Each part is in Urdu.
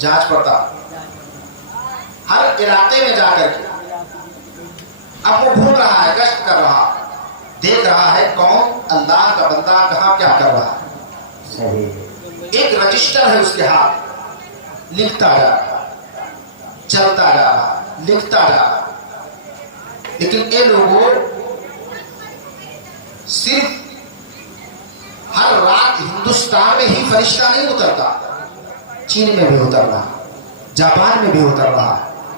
جانچ پڑتا ہر علاقے میں جا کر کے اب وہ گھوم رہا ہے، گشت کر رہا، دیکھ رہا ہے کون اللہ کا بندہ کہاں کیا کر رہا ہے۔ ایک رجسٹر ہے اس کے ہاتھ، لکھتا جا رہا، چلتا جا رہا، لکھتا جا رہا۔ لیکن یہ لوگوں صرف ہر رات ہندوستان میں ہی فرشتہ نہیں اترتا، چین میں بھی اتر رہا، جاپان میں بھی اتر رہا،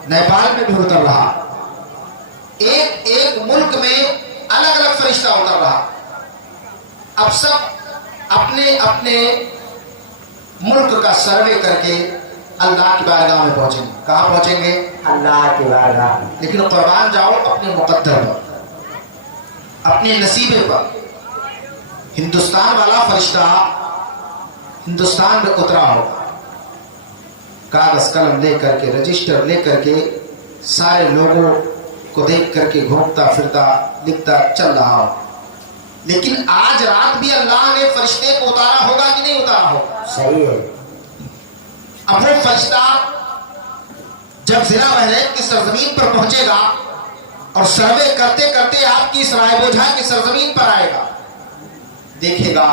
نیپال میں بھی اتر رہا، ایک ایک ملک میں الگ الگ فرشتہ اتر رہا۔ اب سب اپنے اپنے ملک کا سروے کر کے اللہ کی بارگاہ میں پہنچیں گے۔ کہاں پہنچیں گے؟ اللہ کی بارگاہ۔ لیکن قربان جاؤ اپنے مقدر پر، اپنے نصیبے پر۔ ہندوستان والا فرشتہ ہندوستان میں اترا ہوگا، کاغذ قلم لے کر کے، رجسٹر لے کر کے، سارے لوگوں کو دیکھ کر کے گھومتا پھرتا لکھتا چل رہا ہو۔ لیکن آج رات بھی اللہ نے فرشتے کو اتارا ہوگا کہ نہیں اتارا ہوگا؟ صحیح ہے۔ اب وہ فرشتہ جب ضلع بحرین کی سرزمین پر پہنچے گا اور سروے کرتے کرتے آپ کی سرائے بوجھا کی سرزمین پر آئے گا، دیکھے گا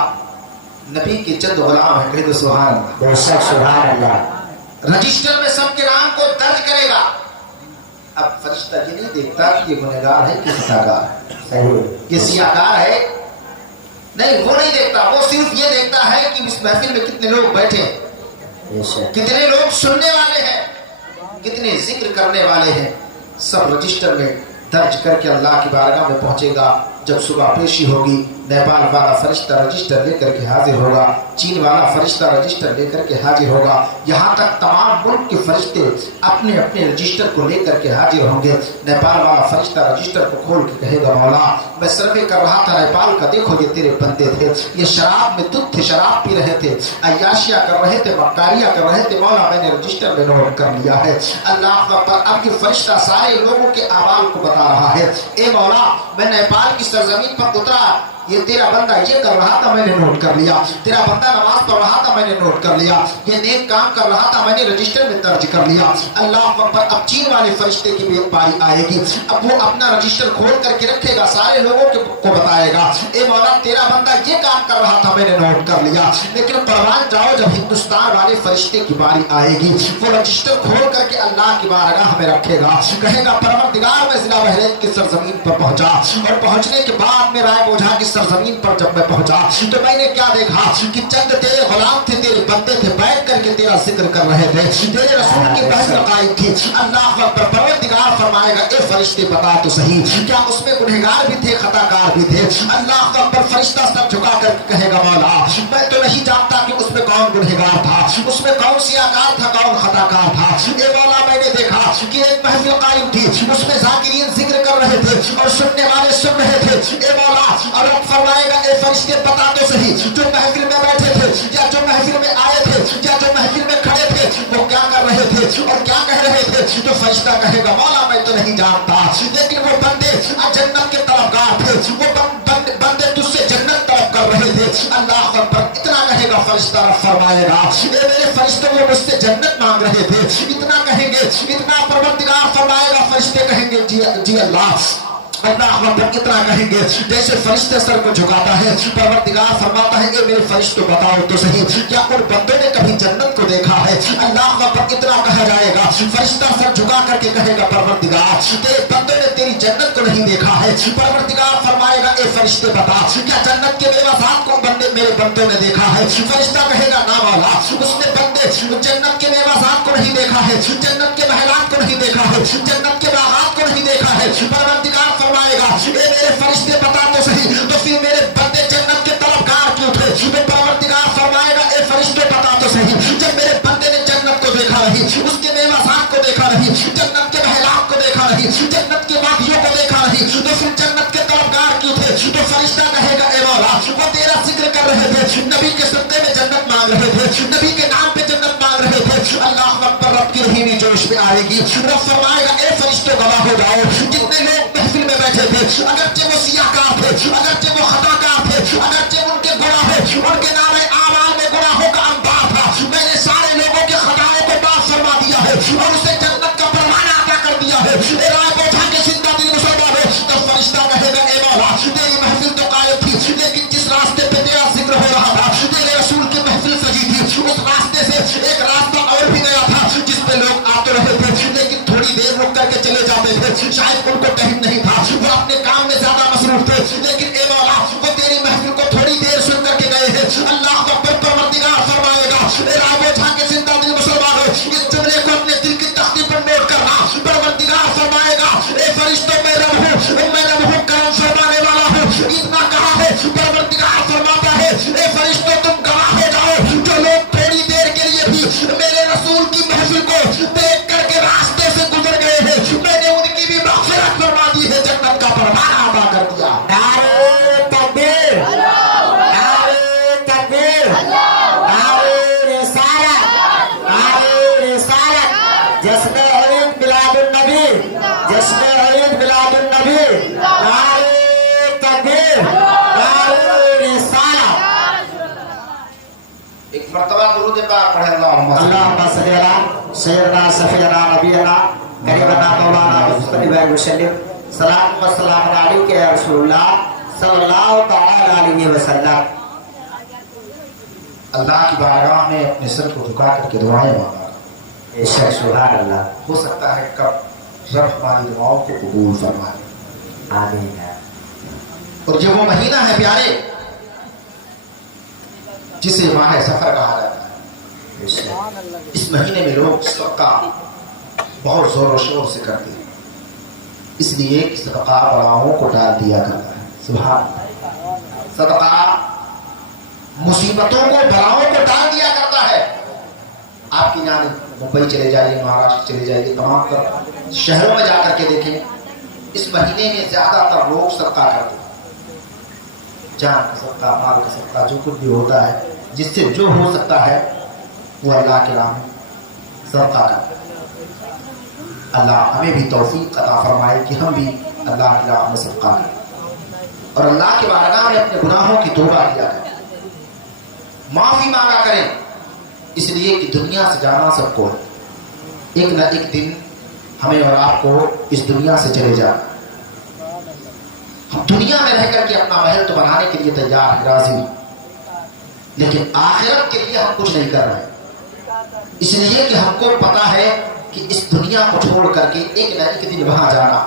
نبی کے چند غلام ہیں، کہہ دو سبحان اللہ۔ بے شک سبحان اللہ۔ رجسٹر میں سب کے نام کو درج کرے گا۔ اب فرشتہ یہ نہیں دیکھتا کہ یہ گنہگار ہے کہ خطاکار ہے، صحیح، یہ سیاہکار ہے، نہیں وہ نہیں دیکھتا۔ وہ صرف یہ دیکھتا ہے کہ اس محفل میں کتنے لوگ بیٹھے ہیں، بے شک، کتنے لوگ سننے والے ہیں، کتنے ذکر کرنے والے ہیں، سب رجسٹر میں درج کر کے اللہ کی بارگاہ میں پہنچے گا۔ جب صبح پیشی ہوگی، نیپال والا فرشتہ رجسٹر لے کر کے حاضر ہوگا، چین والا فرشتہ رجسٹر لے کر کے حاضر ہوگا، یہاں تک تمام ملک کے فرشتے اپنے اپنے رجسٹر کو لے کر کے حاضر ہوں گے۔ نیپال والا فرشتہ رجسٹر کو کھول کے کہے گا مولا میں سروے کر رہا تھا نیپال کا، دیکھو یہ تیرے بندے تھے، یہ شراب میں دودھ تھے، شراب پی رہے تھے، عیاشیاں کر رہے تھے، مکاریاں کر رہے تھے، مولا میں نے رجسٹر میں نوٹ کر لیا ہے۔ اللہ اکبر۔ اب یہ فرشتہ سارے لوگوں کے اعمال کو بتا رہا ہے، اے مولا میں نیپال کی سرزمین پر اترا، یہ تیرا بندہ یہ کر رہا تھا میں نے نوٹ کر لیا، تیرا بندہ نماز پڑھ رہا تھا میں نے نوٹ کر لیا، یہ نیک کام کر رہا تھا میں نے رجسٹر میں درج کر لیا۔ اللہ اکبر۔ اب چین والے فرشتے کی بھی باری آئے گی، اب وہ اپنا رجسٹر کھول کر کے رکھے گا، سارے لوگوں کو بتائے گا اے مولا تیرا بندہ یہ کام کر رہا تھا میں نے نوٹ کر لیا۔ لیکن قربان جاؤ جب ہندوستان والے فرشتے کی باری آئے گی، وہ رجسٹر کھول کر کے اللہ کی بارگاہ میں رکھے گا، کہے گا پروردگار میں ضلع بحرین کی سرزمین پر پہنچا، اور پہنچنے کے بعد میں رائے بوجھا کی سرزمین پر جب میں پہنچا تو میں نے کیا دیکھا کہ چند تیرے غلام تھے، تیرے بندے تھے، بیٹھ کر کے تیرا ذکر کر رہے تھے، تیرے رسول کی بحث قائم تھی۔ اللہ اکبر۔ پروردگار فرمائے گا اے فرشتے بتا تو صحیح کیا اس میں گنہگار بھی تھے، خطاکار بھی تھے؟ اللہ اکبر۔ فرشتہ سر جھکا کر کہے گا مولا میں تو نہیں جانتا کہ اس میں کون گنہگار تھا، اس میں کون سیاہکار تھا، کون خطاکار تھا۔ اے مولا میں نے دیکھا کہ ایک محفل قائم تھی، اس میں ذاکرین ذکر کر رہے تھے اور سننے والے سن رہے تھے۔ اے مولا اور اب فرمائے گا اے فرشتے بتا تو صحیح جو محفل میں بیٹھے تھے یا جو محفل میں آئے تھے یا جو محفل میں کھڑے تھے وہ کیا کر رہے تھے اور کیا کہہ رہے تھے؟ تو فرشتہ کہے گا مولا میں تو نہیں جانتا، لیکن وہ بندے جنت کے طلبگار تھے، وہ بندے تجھ سے جنت طلب کر رہے تھے۔ اللہ اکبر۔ اتنا کہے گا فرشتہ فرمائے گا اے میرے فرشتے وہ مجھ سے جنت مانگ رہے تھے، اتنا کہیں گے، اتنا پروردگار فرمائے گا، فرشتے کہیں گے جی اللہ۔ اللہ اکبر۔ اتنا کہیں گے جیسے فرشتے سر کو جھکاتا ہے، پروردگار فرماتا ہے اے میرے فرشتوں بتاؤ تو صحیح کیا ان بندوں نے کبھی جنت کو دیکھا ہے؟ اللہ اکبر۔ اتنا کہا جائے گا، فرشتہ سر جھکا کر کے کہے گا پروردگار تیرے بندوں نے تیری جنت کو نہیں دیکھا ہے۔ پروردگار فرمائے گا اے فرشتے بتا کیا جنت کے میوات کو میرے بندوں نے دیکھا ہے؟ فرشتہ کہے گا نا مولا اس نے بندے جنت کے میوات کو نہیں دیکھا ہے، جنت کے محلات کو نہیں دیکھا ہے، جنت کے باغات کو نہیں دیکھا ہے۔ پروردگار فرمائے گا اے میرے فرشتے بتا تو صحیح تو پھر میرے بندے جنت کے طلبگار کیوں تھے؟ پروردگار فرمائے گا اے فرشتے بتا تو صحیح جب میرے بندے نے جنت کو دیکھا نہیں، اس کے میوات کو دیکھا نہیں، جنت کے محلات کو دیکھا نہیں، جنت کے وادیوں کو دیکھا نہیں، تو پھر جنت کے طلبگار کیوں تھے؟ تو فرشتہ کہے گا اے مولا وہ تیرا ذکر کر رہے تھے، نبی کے صدقے میں جنت مانگ رہے تھے، نبی کے نام پہ جنت مانگ رہے تھے۔ اللہ اکبر۔ رب کی رحیمی جوش میں آئے گی، رب فرمائے گا اے فرشتے گواہ ہو جاؤ جتنے لوگ محفل میں بیٹھے تھے، اگرچہ وہ سیاہکار تھے، اگرچہ وہ خطاکار تھے، اگرچہ ان کے گناہوں ان کے نام اعمال میں گناہوں کا انبار تھا، میں نے سارے لوگوں کے خطاؤں کو معاف دیا ہے، اے رائے پہنچا کے زندہ دل مسلمانوں، تب فرشتہ کہے گا اے مولا تیری محفل تو قائم تھی، لیکن جس راستے پہ تیرا ذکر ہو رہا تھا، تیرے رسول کی محفل سجی تھی، اس راستے سے ایک راستہ اور بھی گیا تھا جس پہ لوگ آتے رہے تھے، لیکن تھوڑی دیر رک کر کے چلے جاتے تھے، شاید ان کو ٹائم نہیں تھا، وہ اپنے کام میں زیادہ مصروف تھے، لیکن اے مولا وہ تیری محفل کو تھوڑی دیر سن کر کے گئے ہیں، اللہ کا پروردگار فرمائے گا اے رائے اٹھا کے زندہ دل مسلمانوں، اس جملے کو اپنے دل کی تختی پر نوٹ کرنا، پروردگار فرمائے گا اے فرشتوں میں رب ہوں کرم فرمانے والا ہوں، اتنا کہا ہے پروردگار فرماتا ہے اے فرشتوں تم گواہ ہو جاؤ، جو لوگ تھوڑی دیر کے لیے بھی میرے رسول کی محفل کو دیکھ کر کے راستے سے گزر گئے ہیں، میں نے ان کی بھی مغفرت فرما دی ہے، جنت کا فرمان ادا کر دیا۔ نعرہ تکبیر، نعرہ تکبیر، نعرہ رسالت، نعرہ رسالت، جشن عید میلاد النبی، جشن عید میلاد النبی، نعرہ تکبیر، نعرہ رسالت۔ ایک مرتبہ درود پاک پڑھے اللہم اللہم صلی علی سیدنا شفیعنا نبینا قریبنا مولانا محمد وسلم، سلام و سلام علیک یا رسول اللہ صلی اللہ تعالی علیہ وسلم۔ اللہ کی بارگاہ میں اپنے سر کو جھکا کر کے دعائیں مانگا، بے شک سبحان اللہ، ہو سکتا ہے کب رب ہماری دعاؤں کو قبول فرمائے۔ آمین۔ اور جو وہ مہینہ ہے پیارے جسے ماہ سفر کہا جاتا ہے، بے شک اس مہینے میں لوگ صدقہ بہت زور و شور سے کرتے ہیں، اس لیے کہ صدقہ بلاؤں کو ڈال دیا کرتا ہے۔ سبحان اللہ، صدقہ مصیبتوں کو بلاؤں کو ڈال دیا کرتا ہے۔ آپ کی جان ممبئی چلے جائیے، مہاراشٹر چلے جائیے، تمام تر شہروں میں جا کر کے دیکھیں، اس مہینے میں زیادہ تر لوگ صدقہ کرتے ہیں، جان کا صدقہ، مال کا صدقہ، جو کچھ بھی ہوتا ہے جس سے جو ہو سکتا ہے وہ اللہ کے راہ میں صدقہ کرتے ہیں۔ اللہ ہمیں بھی توفیق عطا فرمائے کہ ہم بھی اللہ کی راہ میں صدقہ کریں اور اللہ کے بارگاہ میں اپنے گناہوں کی توبہ کیا کریں، معافی مانگا کریں، اس لیے کہ دنیا سے جانا سب کو ہے، ایک نہ ایک دن ہمیں اور آپ کو اس دنیا سے چلے جانا۔ ہم دنیا میں رہ کر کے اپنا محل تو بنانے کے لیے تیار ہیں، راضی ہیں، لیکن آخرت کے لیے ہم کچھ نہیں کر رہے، اس لیے کہ ہم کو پتا ہے کہ اس دنیا کو چھوڑ کر کے ایک نہ ایک دن وہاں جانا۔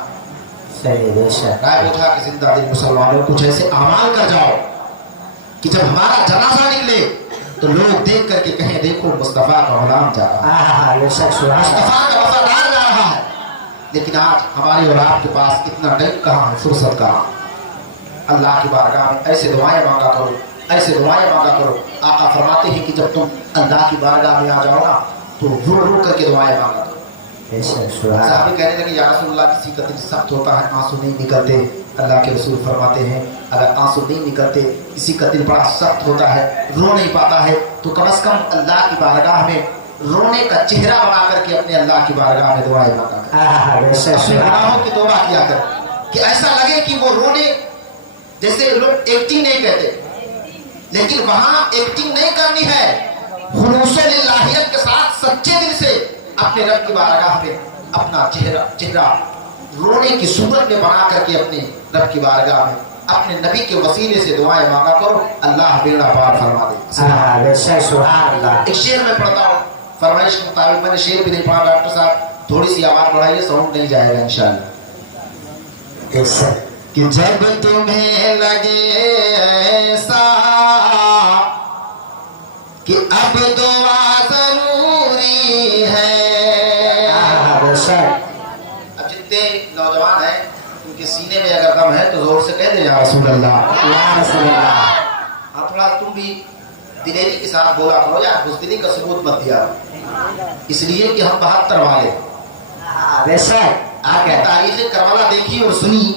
صحیح، بے شک رائے اٹھا کہ زندہ دل مسلمانوں کچھ ایسے اعمال کر جاؤ کہ جب ہمارا جنازہ نکلے تو لوگ دیکھ کر کے کہیں دیکھو مصطفیٰ کا غلام جا رہا ہے، بے شک سبحان اللہ۔ مصطفیٰ کا وفادار جا رہا ہے، لیکن آج ہماری اور آپ کے پاس اتنا ٹائم کہاں ہے، فرصت کہاں۔ اللہ کی بارگاہ میں ایسے دعائیں مانگا کرو، ایسے دعائیں مانگا کرو۔ آقا فرماتے ہیں کہ جب تم اللہ کی بارگاہ میں آ جاؤ نا تو رو رو کر کے دعائیں مانگا کرو۔ بے شک سبحان اللہ۔ صحابی کہنے لگے یا رسول اللہ کسی کا دل سخت ہوتا ہے، آنسو نہیں نکلتے، اللہ کے رسول فرماتے ہیں اگر آنسو نہیں نکلتے، کسی کا دل بڑا سخت ہوتا ہے، رو نہیں پاتا ہے، تو کم از کم اللہ کی بارگاہ میں رونے کا چہرہ بنا کر کے اپنے اللہ کی بارگاہ میں دعائیں مانگا کر، بے شک اپنے سبحان گناہوں کی توبہ کیا کر، کہ ایسا لگے کہ وہ رونے، جیسے لوگ ایکٹنگ نہیں کہتے، لیکن وہاں ایکٹنگ نہیں کرنی ہے، خلوص للہیت کے ساتھ سچے دل سے اپنے رب کی بارگاہ میں اپنا چہرہ رونے کی صورت میں بنا کر کے اپنے رب کی بارگاہ میں اپنے نبی کے وسیلے سے دعائیں مانگا کرو، اللہ بیڑا پار فرما دے۔ بے شک سبحان اللہ۔ ایک شعر میں پڑھتا ہوں، فرمائش کے مطابق، میں نے شعر بھی نہیں پڑھا ڈاکٹر صاحب، تھوڑی سی آواز بڑھائیے، ساؤنڈ نہیں جائے گا انشاءاللہ۔ کہ جب تمہیں لگے ایسا کہ اب دعا ضروری ہے، بے شک اب جتنے نوجوان ہیں ان کے سینے میں اگر دم ہے تو زور سے کہہ دیں یا رسول اللہ، یا رسول اللہ۔ ہاں تھوڑا تم بھی دلیری کے ساتھ بولا کرو، یا بزدلی کا ثبوت مت دیا، اس لیے کہ ہم 72 والے، بے شک آپ نے تاریخ کربلا دیکھی اور سنی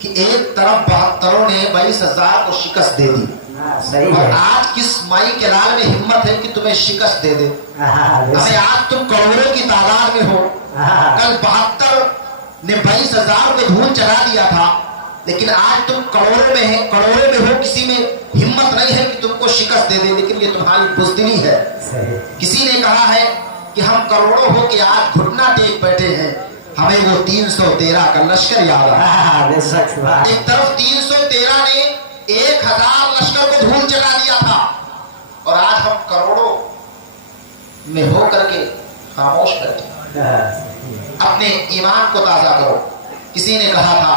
کہ ایک طرف 72 نے 22,000 کو شکست دے دی، صحیح اور ہے۔ آج کس مائی کے لال میں ہمت ہے کہ تمہیں شکست دے دے؟ بے ہمیں شک آج تم کروڑوں کی تعداد میں ہو، کل 72 نے 22,000 کو دھول چڑھا دیا تھا، لیکن آج تم کروڑوں میں ہو، کسی میں ہمت نہیں ہے کہ تم کو شکست دے دے، لیکن یہ تمہاری بزدلی ہے۔ صحیح۔ کسی نے کہا ہے کہ ہم کروڑوں ہو کے آج گھٹنا ٹیک بیٹھے ہیں، ہمیں ہمیں وہ 313 کا لشکر یاد آیا. بے شک سبحان ایک طرف 313 نے 1000 لشکر کو دھول چلا دیا تھا، اور آج ہم کروڑوں میں ہو کر کے خاموش بیٹھے. اپنے ایمان کو تازہ کرو. کسی نے کہا تھا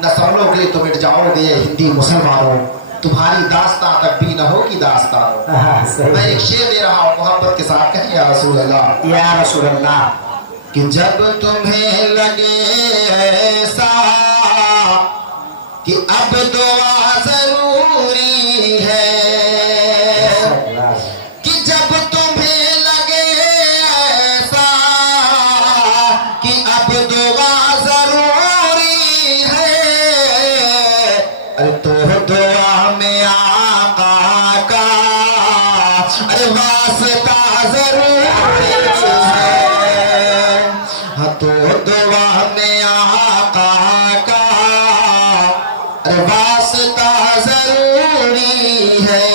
نہ سنبھلو گے تو مٹ جاؤ گے ہندی مسلمانوں، تمہاری داستان تک بھی نہ ہوگی داستان. میں ایک شعر دے رہا ہوں، محبت کے ساتھ کہیں یا رسول اللہ. یا رسول اللہ. کہ جب تمہیں لگے ایسا کہ اب دعا ضروری ہے، کہ جب تمہیں لگے ایسا کہ اب دعا ضروری ہے، ارے تو دعا میں آقا کا ارے واسطہ ضروری ہے. تو دعا میں آقا کا واسطہ ضروری ہے.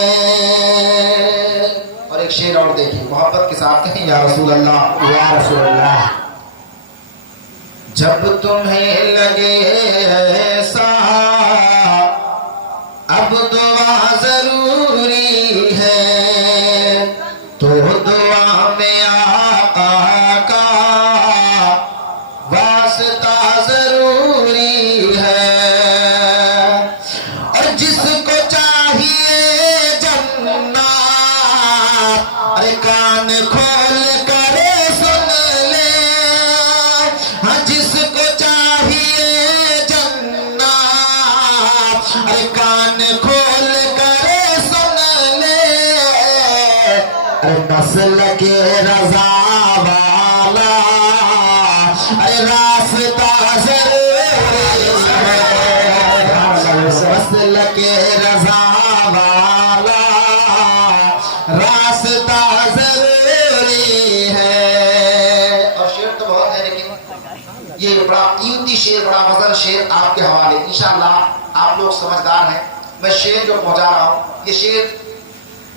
اور ایک شعر اور دیکھیں، محبت کے ساتھ کہیں یا رسول اللہ. یا رسول اللہ. جب تمہیں لگے ایسا اب دعا ضروری ہے، تو دعا میں آقا کا واسطہ ضروری ہے. اور جس کو چاہیے جنت ارے کان کھول کر سن لے. ہاں جس کو چاہیے جنت ارے کان کھول کر سن لے. ارے نسل کے رضا والا ارے راستہ ضروری ہے. نسل کے رضا والا راستہ ضروری ہے. اور شعر تو بہت ہے، لیکن یہ بڑا قیمتی شعر، بڑا مزن شعر آپ کے حوالے. انشاءاللہ آپ لوگ سمجھدار ہیں. میں شعر جو پہنچا رہا ہوں، یہ شعر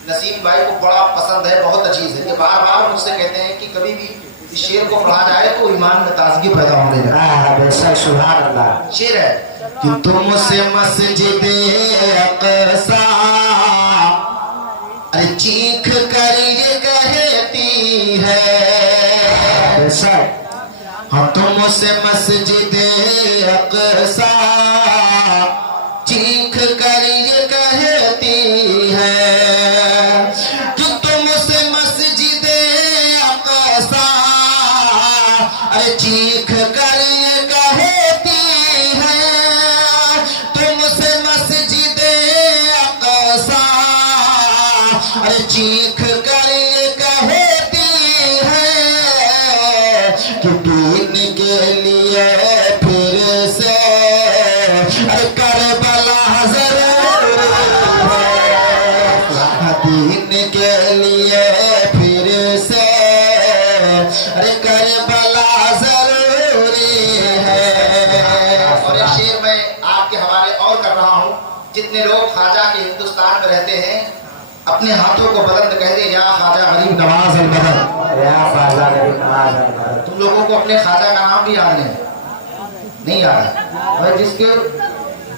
نسیم بھائی کو بڑا پسند ہے، بہت عزیز ہے. یہ بار بار مجھ سے کہتے ہیں کہ کبھی بھی اس شعر کو پڑھا جائے تو ایمان میں تازگی پیدا ہونے لگے. بے شک سبحان اللہ. شعر ہے کہ تم سے مسجد اقصی ارے چیخ کر یہ کہتی ہے. بے شک. ہاں تم سے مسجد اقصی چیخ کر یہ کہتی ہے کہ تم سے مسجد اقصی ارے چیخ کر یہ کہتی ہے. تم سے مسجد اقصی ارے چیخ کر یہ کہتی ہے کہ دین کے لیے پھر سے کربلا ضرور ہے. دین کے لیے پھر سے کربلا ضروری ہے. اور ایک شعر میں آپ کے حوالے اور کر رہا ہوں. جتنے لوگ خواجہ کے ہندوستان میں رہتے ہیں اپنے ہاتھوں کو بلند کہہ دیں یا خواجہ غریب نواز المدد. یا خواجہ غریب نواز المدد. تم لوگوں کو اپنے خواجہ کا نام بھی یاد نہیں یاد ہے. اور جس کے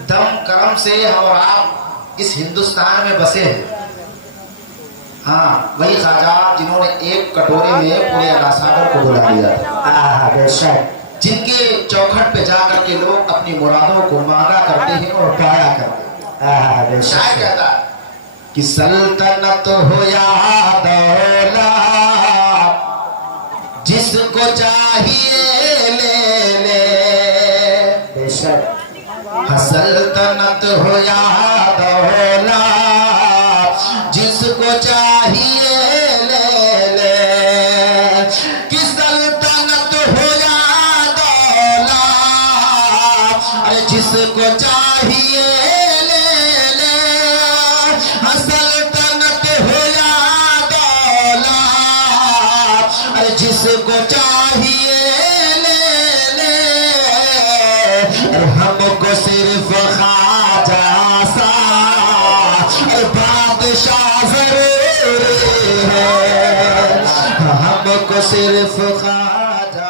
دم کرم سے ہم اور آپ اس ہندوستان میں بسے ہیں، ہاں وہی خواجہ جنہوں نے ایک کٹورے میں پورے اناساگر کو بلا دیا. بے شک. جن کے چوکھٹ پہ جا کر کے لوگ اپنی مرادوں کو مانگا کرتے ہیں اور پایا کرتے ہیں. بے شاعر شک. کہتا ہے کہ سلطنت ہو یا دولت جس کو چاہیے لے لے. بے شک. سلطنت ہو یا دولت جس کو چاہیے لے لے. کہ سلطنت ہو یا دولت ارے جس کو چاہیے لے لے. سلطنت ہو یا دولت ارے جس کو چاہیے لے لے. ہم کو صرف خواجہ سا بادشاہ ضروری ہے. ہم کو صرف خواجہ